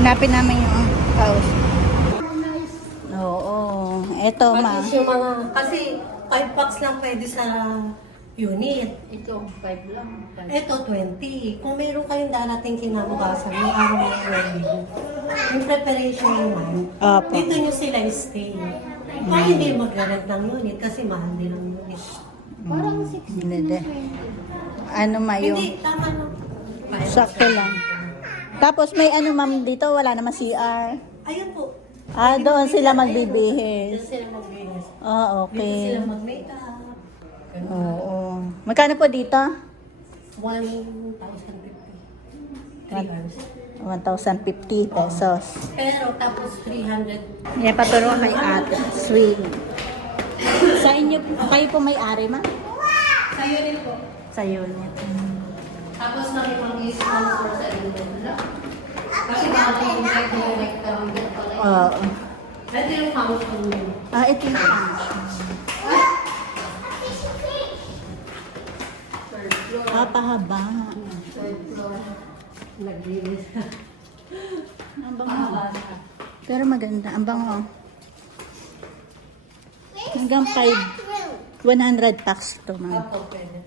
Hanapin namin yung house. Oo. Eto, ma. Yung mga, kasi 5 packs lang pwede sa unit. Ito, 5 lang. Ito, 20. Kung meron kayong darating kinabukasan, yung araw ng wedding, yung preparation naman, Opo. dito nyo sila stay. Kung hindi mag-rent ng unit, kasi mahal din ang unit. Parang 60 Hindi. Ano, ma, yung... Hindi, tama lang. Sakto lang. Tapos may ano, ma'am, dito wala naman CR. Ayun po. Ah, doon sila Diyan magbibihis. sila magbihis. Ah, Dito okay. sila mag-makeup. Oo. Magkano po dito? 1,050. 3 hours. 1,050 pesos. Pero tapos 300. Yan, paturo kay ate. Swing. Sa inyo, kayo po may-ari, ma? Sa unit po. Sa unit. Tapos nakipag-sponsor sa unit nila. Kasi nakapag-invite yung rector ng pala. Oo. Ito yung function nyo. Ah, ito yung function. third floor. Ah, pahaba. Third floor. Naglinis. Ang bango. Pero maganda. Ang bango. Hanggang 100 packs to, ma'am. Apo, pwede.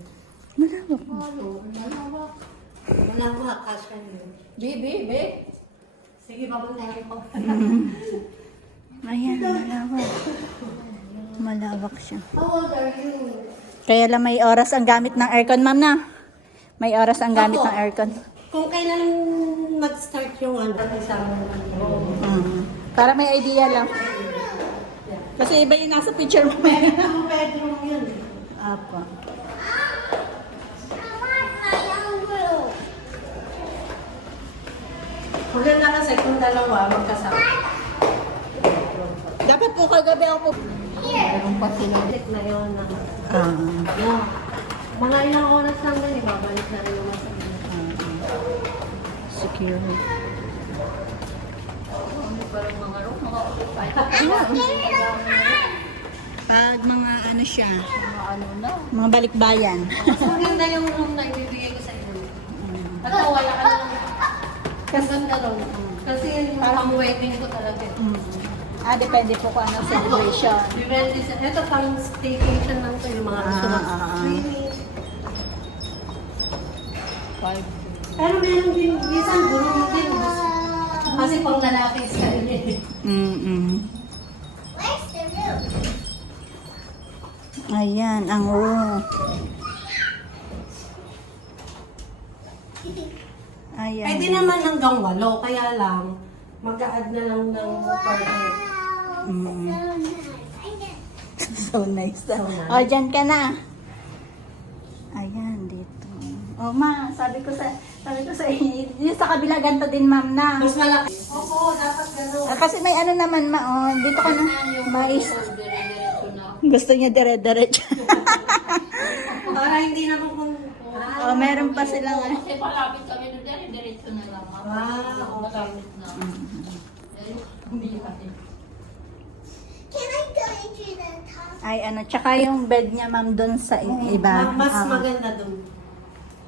Malawak. Wala ko kasya nyo. Baby. Sige, papuntahin ko. Ayan, malawak. Malawak siya. How old are you? Kaya lang may oras ang gamit ng aircon, ma'am, na. May oras ang gamit Opo. ng aircon. Kung kailan mag-start yung isang Para may idea lang. Kasi iba yung nasa picture mo. Ang bedroom yun. Apo. Maganda kasi kung dalawa magkasama. Dapat po kagabi ako po. Meron pa sila. Check na yun na. Ah. Yeah. Mga ilang oras lang din, ibabalik na rin naman sa inyo. Secure. Parang mga room, mga occupied. Pag mga ano siya, Mga ano na. mga balikbayan. Mas maganda yung room na ibibigay ko sa inyo. At wala ka lang. Kasi ganda ron. Kasi yung pang-wedding ko talaga. Ah, depende po kung anong celebration. Depende sa, ito pang staycation lang to yung mga gusto mag-swimming. 5. Pero meron din, minsan gulong din. Kasi pang lalaki sa rin. Ayan, ang room. Ayan. Pwede naman hanggang 8, kaya lang, mag-a-add na lang ng per head. So nice. So nice. Oh, dyan ka na. Ayan, dito. Oh, ma, sabi ko sa inyo, yung sa kabila ganito din, ma'am, na. Mas malaki. Oo, dapat gano'n. Ah, kasi may ano naman, ma, oh, dito ka na. Mais. Dire-diretso na. Gusto niya dire-diretso. Para hindi na kung... Oh, meron pa silang, Kasi palapit kami doon, dire-diretso na lang. Ah, okay. Malapit na. Hindi kasi. ay ano, tsaka yung bed niya, ma'am, doon sa iba. Mas Ah. maganda dun.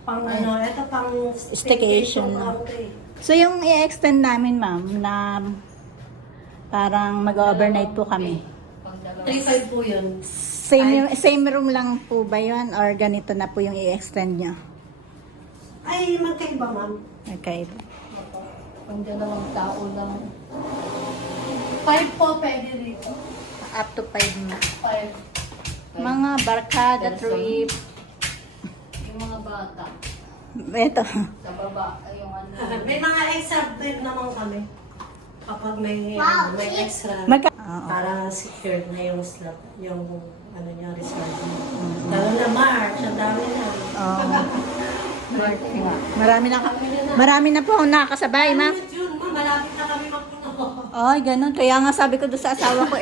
Pang ano, ito pang Staycation. lang to eh. So, yung i-extend namin, ma'am, na parang mag-overnight po kami. Pang dalawa. 3.5 po yun. Same room lang po ba yun? Or ganito na po yung i-extend niya? Ay, magkaiba ma'am. Okay. Pang dalawang tao lang. 5 po pwede dito. Up to 5 na. 5. Mga barkada trip. Yung mga bata. Ito. Sa baba, ay yung ano. May mga extra bed naman kami. Kapag may, may extra. Oo. Para secured na yung slot. Yung ano niya, resort niya. Lalo na March, ang dami na. Oo. Marami na po akong nakakasabay, ma'am. June, malapit na kami magpuno. Ay, ganun. Kaya nga sabi ko doon sa asawa ko,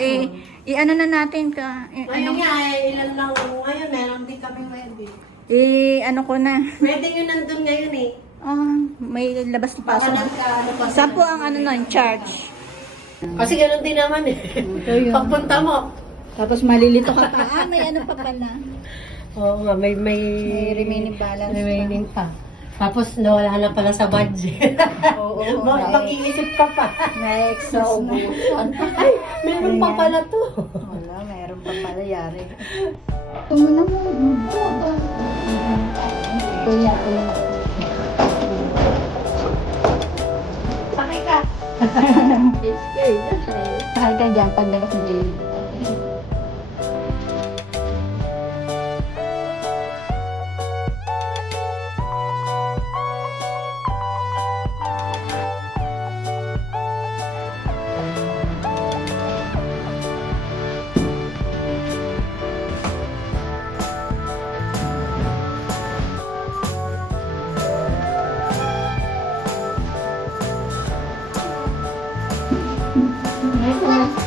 i-ano na natin ka. Ngayon nga, ilan lang. Ngayon, meron din kami ready. Ano ko na. Pwede nyo nandun ngayon eh. May labas na Baka pasok. nagka-ano pa. Saan po ang ano nun, charge? Kasi ganun din naman eh. Pagpunta mo. Tapos malilito ka pa. May ano pa pala. Oo nga, may May remaining balance remaining pa. Tapos nawala na pala sa budget. Oo, Mag-iisip ka pa. na-exhaust na. Ay, meron pa pala to. Wala, mayroon pa pala yari. Tumuna mo. Kaya, Sakay ka. sakay ka dyan pag nag-jail.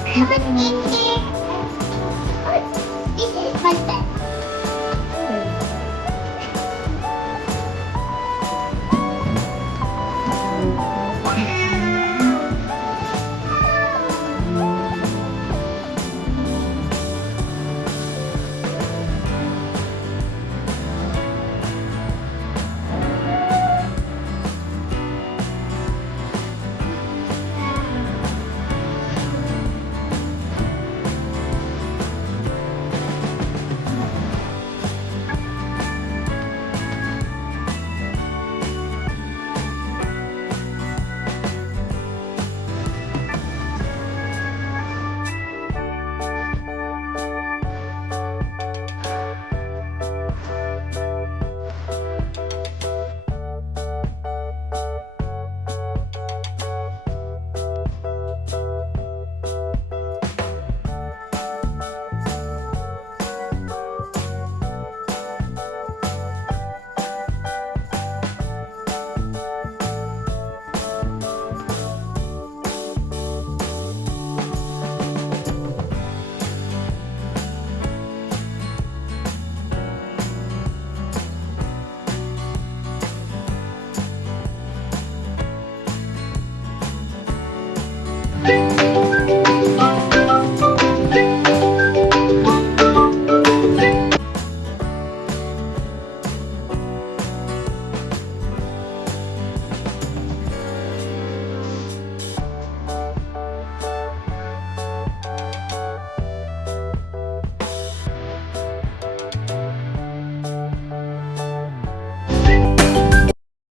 Happy